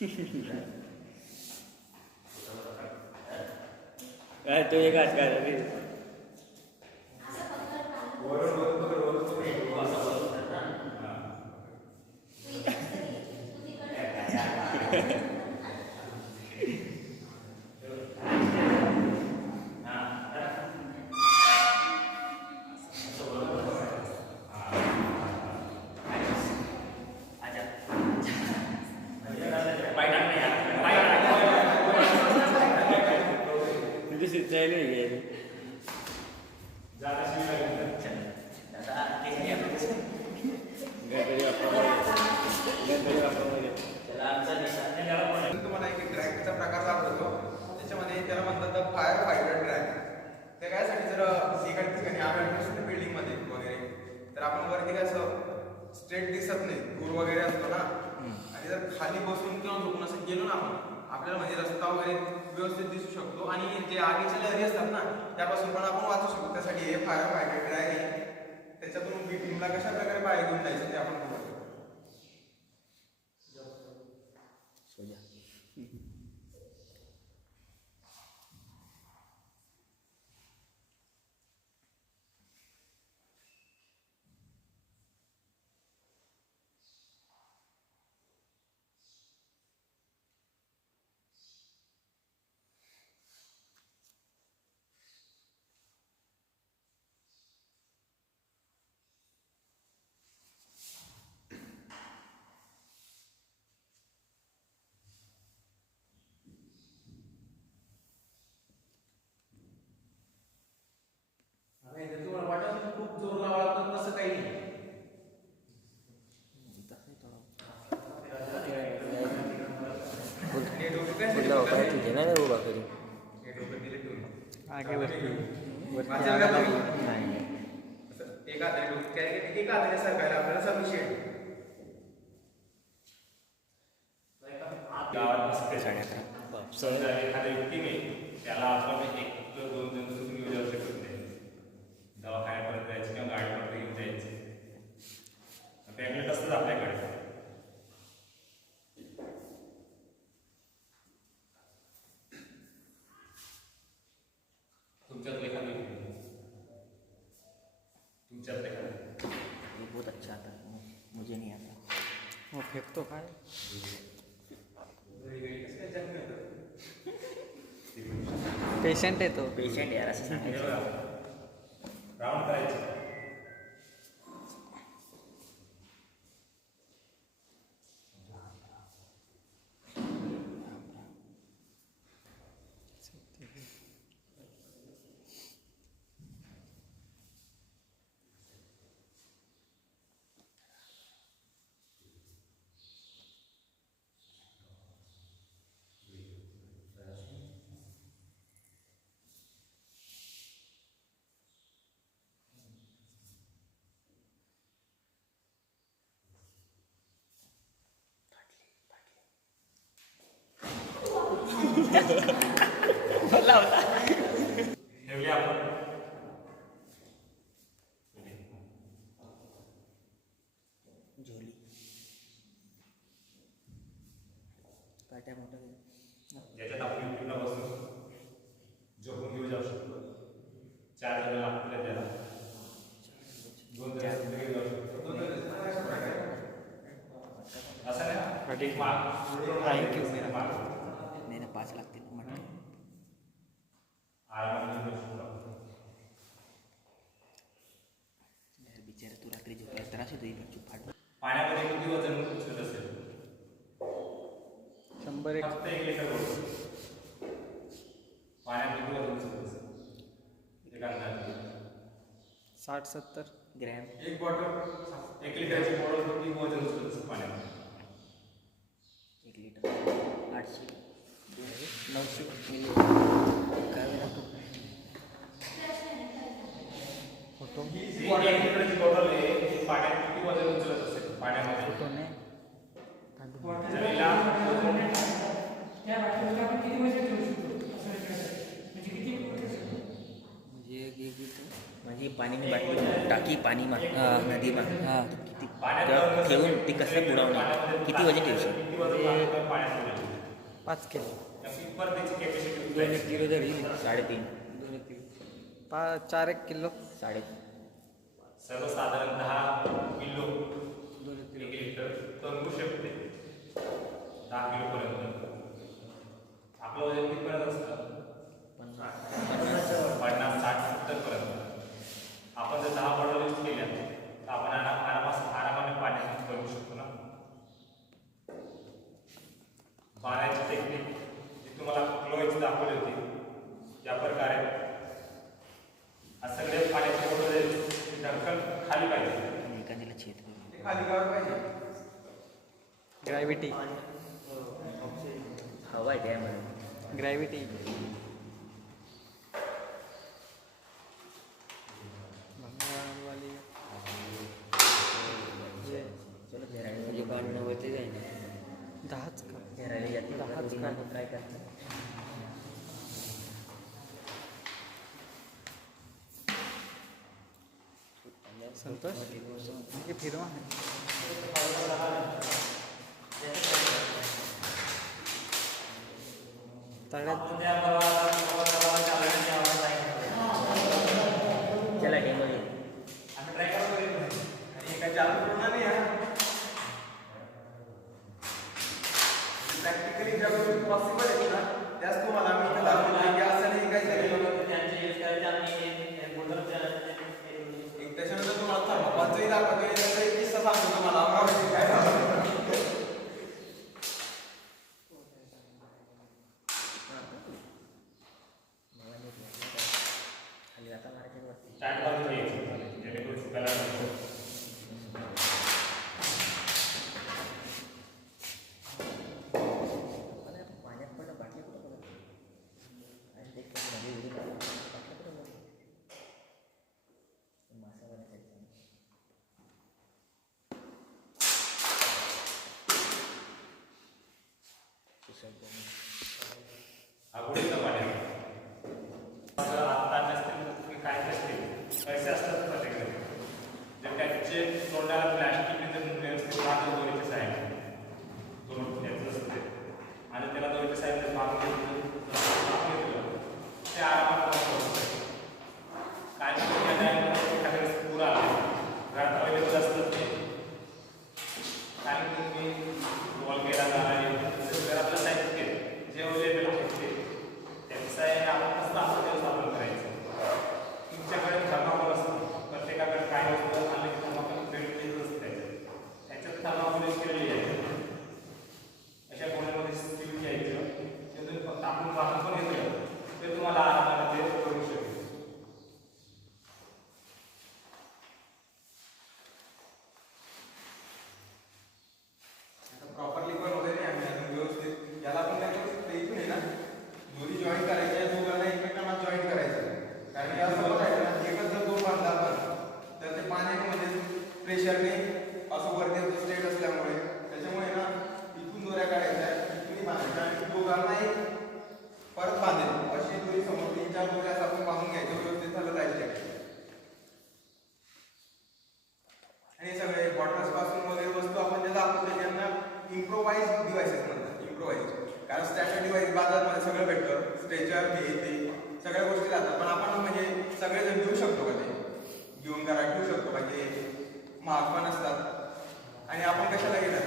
काय तो एक आज काय रे तुम्हाला एक ड्रॅगचा प्रकार दाखवतो. त्याच्यामध्ये त्याला म्हणतात फायर फायटर ड्रॅग. ते कायसाठी जर एका ठिकाणी आपण बिल्डिंगमध्ये वगैरे तर आपण वरती काय असं स्ट्रेट दिसत नाही, दूर वगैरे असतो ना. आणि जर खाली बसून किंवा झोपून असं गेलो ना आपण, आपल्याला म्हणजे रस्ता वगैरे व्यवस्थित दिसू शकतो आणि जे आगीच्या लहरी असतात ना त्यापासून पण आपण वाचू शकतो. त्यासाठी हे फायर फायटर ड्रॅग आहे. त्याच्यातून भीमला कशा प्रकारे बाहेर घेऊन जायचं ते आपण बघू. तुम्हाला वाटत खूप जोर लावा लागतं तसं काही नाही. तुझे नाही उभा करू आगे वरती नाही एक हाताने सरकायला आपल्याला सफिशियंट. गावात एखाद्या व्यक्तीने त्याला आपण एक किंवा 2 दिवस घेऊन जाऊ शकत नाही. दवाखान्यापर्यंत जायचं किंवा गाडीपर्यंत घेऊन जायचं. पॅम्पलेट असतंच आपल्याकडे. तुमच्यात एखादी बहुत अच्छा आता मुझे नहीं आता. वो फेंकतो काय पेशंट आहे तो. पेशंट यार असं सांगायचं. राऊंड करायचं. बोला होता ठेवली आपण. झोली काट्या मोठा ज्याच्यात आपण युट्यूबला बसून झोपून घेऊ जाऊ शकतो. 4 जण लागतील त्याला. 2 जण घेऊ जाऊ शकतो. असं नाही थँक्यू मेरा नाही ना 5 लागतील म्हटलं. बिचारा तू रात्री झोपायला त्रास होतो इकडची फाट. पाण्यामध्ये किती वजन उचलत असेल? 100 फक्त 1 लिटर बोल. पाण्यात किती वजन उचलत असेल? एक अंदाज 60-70 ग्रॅम. एक बॉटल 1 लिटरची बॉटल किती वजन उचलत असेल पाण्यात? 1 लिटर 800 900 मिली. काय लागतो फोटो. 1 लिटरची बॉटल आहे. पाण्यात किती वजन उचलत असेल? पाण्यामध्ये फोटो नाही जमिनीला त्या बाटलीला आपण किती वजन ठेवू शकतो असं विचारायचं. म्हणजे किती म्हणजे माझी पाणी बाटली टाकी पाणी नदी किती पाण्यात किंवा ठेवून ती कसं बुडवणार, किती वजन ठेवशील? किती वजन लागतं पाण्यात बुडवलं. 5 किलो. नक्की परत त्याची कॅपॅसिटी 2 किलो जरी 3.5 2 किलो 4 किलो 3.5 सर्वसाधारण 10 किलो 2 किलो 1 लिटर करू शकते. 10 किलो पर्यंत आपलं वजन कितीपर्यंत असतं? 50, 60, 70 पर्यंत. आपण जर 10 बॉटल यूज केल्या तर आपण आरामाने पाण्यात यूज करू शकतो ना. पाण्याची टेक्निक जी तुम्हाला फ्लोची दाखवली होती या प्रकारे आज सगळे पाण्याचे बॉटल ढक्कन खाली पाहिजे. एखाद्याला छेद करून. ते खाली गावर पाहिजे. ग्रॅव्हिटी हवा आहे त्यामध्ये. ग्रॅव्हिटी चलो फिरायला म्हणजे काढून वरती जाईल. 10च का? फिरायला जाते 10च थोडी का? मग काय करतात. संतोष हे फिरवा तळ्यात चला डेमो दे. आम्ही ट्राय करू आणि काय चालू करणार नाही हा. प्रॅक्टिकली ज्या गोष्टी पॉसिबल आहेत ना त्याच तुम्हाला आम्ही इथं दाखवतो की असं नाही काय झालं. एक त्याच्यानंतर तुम्हाला थर्माकोलचंही दाखवतो. त्याचा एक किस्सा सांगतो तुम्हाला अमरावती काय झालं. खाली आता मारायच्या वरती. स्टार्ट करून घ्यायचं जेणेकरून सुकायला नको. पाण्यात पडलं बाटली कुठं पडत आणि ते मध्ये उडी मारली. बाटल्या कुठं पडली? मासा बनायचा. आवडीचं पाणी आता नसतील काय नसतील पैसे असतात प्रत्येकडे. जर त्याचे तोंडाला प्लॅस्टिक व्यवस्थित बांधून दोरीचे साईड दोन त्याचं असते आणि त्याला दोरीचे साईड बांधून ते आरामात काय एखाद्या वेळेस पूर आला घरात अवेलेबल असतात ते कारण तुम्ही बॉल गेला झाला घरातलं साहित्य जे अवेलेबल आहे त्याचं आहे आपण कसं आपलं दिवस वापर करायचं. तुमच्याकडे थर्माकोल असतं प्रत्येकाकडे काय असतं आलं की थर्माकोल पेंटलेच असते त्याच्यात थर्माकोल यूज केलेली आहे. अशा गोण्यामध्ये स्टील घ्यायचं त्यातून फक्त आपण वाहन पण घेतलं ते तुम्हाला आरामाने ते करू शकेल. प्रॉपरली पण वगैरे आम्ही अजून व्यवस्थित याला पण काय करू इथून आहे ना दोरी जॉईन करायच्या दोघांना एकमेकांना जॉईन करायचं. कारण की असं बघायचं ना एकच जर दोन बांधला आपण तर ते पाण्यामध्ये प्रेशरने असं वरती स्टेट असल्यामुळे त्याच्यामुळे ना इथून दोऱ्या काढायच्या इथूनही बांधायच्या आणि दोघांना एक परत बांधेल अशी दोरी समोर 3-4 दोऱ्या आपण बांधून घ्यायचं व्यवस्थित झालं जायचं. आणि सगळे बॉटल्स पासून वगैरे वस्तू आपण जे दाखवतो त्यांना इम्प्रोवाइज डिव्हाइसेस म्हणतात. इम्प्रोवाइज कारण स्टँडर्ड डिव्हाइस बाजारामध्ये सगळं भेटतं. स्ट्रेचर हे ते सगळ्या गोष्टी राहतात पण आपण म्हणजे सगळेजण घेऊ शकतो का ते घेऊन घरात ठेवू शकतो का ते महाग पण असतात आणि आपण कशाला घेणार